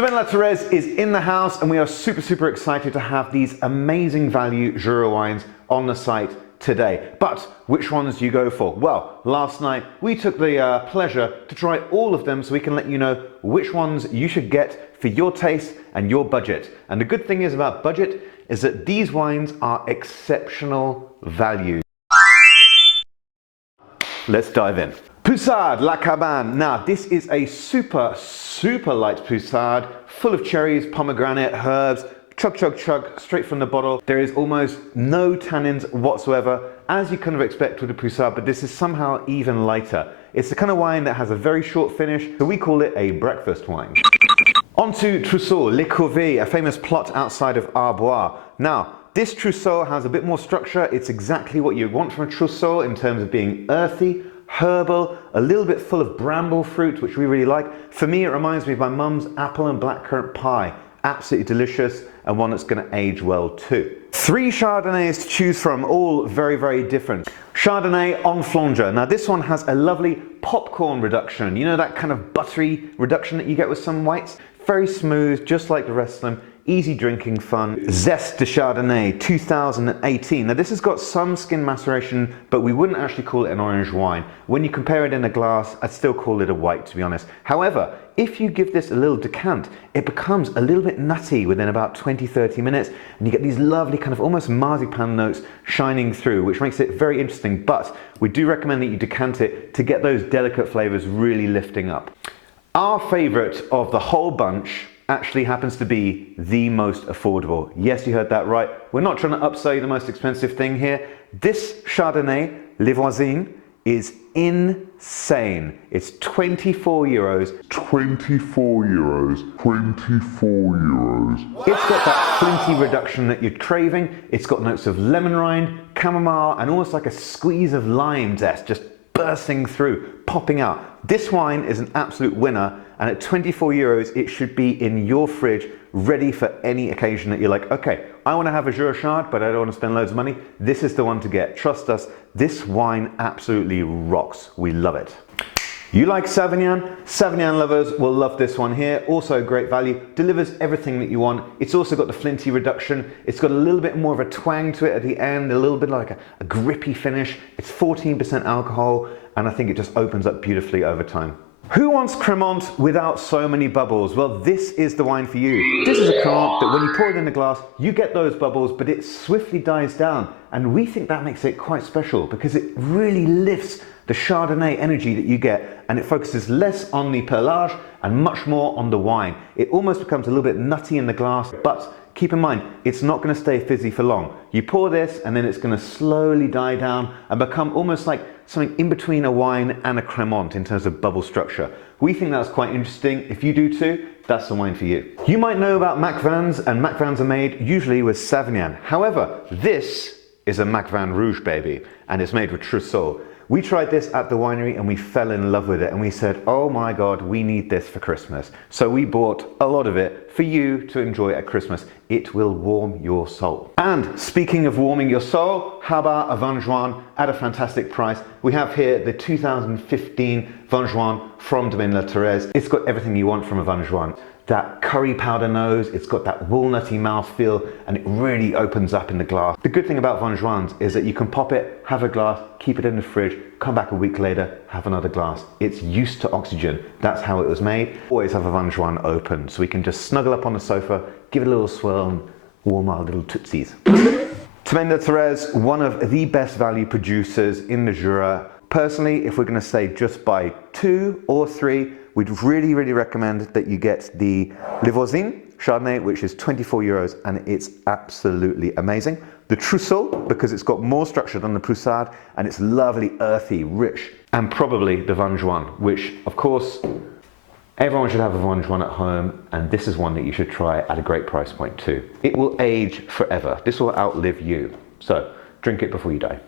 Domaine La Touraize is in the house and we are super excited to have these amazing value Jura wines on the site today. But which ones do you go for? Well, last night we took the pleasure to try all of them so we can let you know which ones you should get for your taste and your budget. And the good thing is about budget is that these wines are exceptional value. Let's dive in. Poussade La Cabane. Now, this is a super light poussade, full of cherries, pomegranate, herbs, chug, straight from the bottle. There is almost no tannins whatsoever, as you kind of expect with a poussade, but this is somehow even lighter. It's the kind of wine that has a very short finish, so we call it a breakfast wine. On to Trousseau, Les Corvées, a famous plot outside of Arbois. Now, this Trousseau has a bit more structure. It's exactly what you want from a Trousseau in terms of being earthy, herbal, a little bit full of bramble fruit, which we really like. For me, it reminds me of my mum's apple and blackcurrant pie. Absolutely delicious, and one that's going to age well too. 3 Chardonnays to choose from, all very different. Chardonnay en Flandre. Now this one has a lovely popcorn reduction. You know that kind of buttery reduction that you get with some whites? Very smooth, just like the rest of them. Easy drinking fun. Zest de Chardonnay 2018. Now this has got some skin maceration, but we wouldn't actually call it an orange wine. When you compare it in a glass, I'd still call it a white, to be honest. However, if you give this a little decant, it becomes a little bit nutty within about 20-30 minutes, and you get these lovely kind of almost marzipan notes shining through, which makes it very interesting. But we do recommend that you decant it to get those delicate flavors really lifting up. Our favorite of the whole bunch actually happens to be the most affordable. Yes, you heard that right. We're not trying to upsell you the most expensive thing here. This Chardonnay, Les Voisines, is insane. It's 24 euros. 24 euros. 24 euros. It's got that flinty reduction that you're craving. It's got notes of lemon rind, chamomile, and almost like a squeeze of lime zest just bursting through, popping out. This wine is an absolute winner, and at 24 euros, it should be in your fridge, ready for any occasion that you're like, okay, I want to have a Jura Chard, but I don't want to spend loads of money. This is the one to get. Trust us, this wine absolutely rocks. We love it. You like Sauvignon? Sauvignon lovers will love this one here. Also great value, delivers everything that you want. It's also got the flinty reduction. It's got a little bit more of a twang to it at the end, a little bit like a grippy finish. It's 14% alcohol, and I think it just opens up beautifully over time. Who wants Cremant without so many bubbles? Well, this is the wine for you. This is a Cremant that when you pour it in the glass, you get those bubbles, but it swiftly dies down. And we think that makes it quite special because it really lifts the Chardonnay energy that you get, and it focuses less on the perlage and much more on the wine. It almost becomes a little bit nutty in the glass, but keep in mind, it's not going to stay fizzy for long. You pour this and then it's going to slowly die down and become almost like something in between a wine and a Cremant in terms of bubble structure. We think that's quite interesting. If you do too, that's the wine for you. You might know about Mac Vins, and Mac Vins are made usually with Sauvignon. However, this is a Mac Vin Rouge, baby, and it's made with Trousseau. We tried this at the winery and we fell in love with it, and we said, oh my God, we need this for Christmas. So we bought a lot of it for you to enjoy at Christmas. It will warm your soul. And speaking of warming your soul, how about a Vin Jaune at a fantastic price? We have here the 2015 Vin Jaune from Domaine La Touraize. It's got everything you want from a Vin Jaune. That curry powder nose, it's got that walnutty mouthfeel, and it really opens up in the glass. The good thing about Vin Jaunes is that you can pop it, have a glass, keep it in the fridge, come back a week later, have another glass. It's used to oxygen. That's how it was made. Always have a Vin Jaune open, so we can just snuggle up on the sofa, give it a little swirl, and warm our little tootsies. Domaine La Touraize, one of the best value producers in the Jura. Personally, if we're going to say just buy 2 or 3, we'd really recommend that you get the Les Voisines Chardonnay, which is 24 euros, and it's absolutely amazing. The Trousseau, because it's got more structure than the Poussade, and it's lovely, earthy, rich. And probably the Vin Jaune, which, of course, everyone should have a Vin Jaune at home, and this is one that you should try at a great price point too. It will age forever. This will outlive you. So, drink it before you die.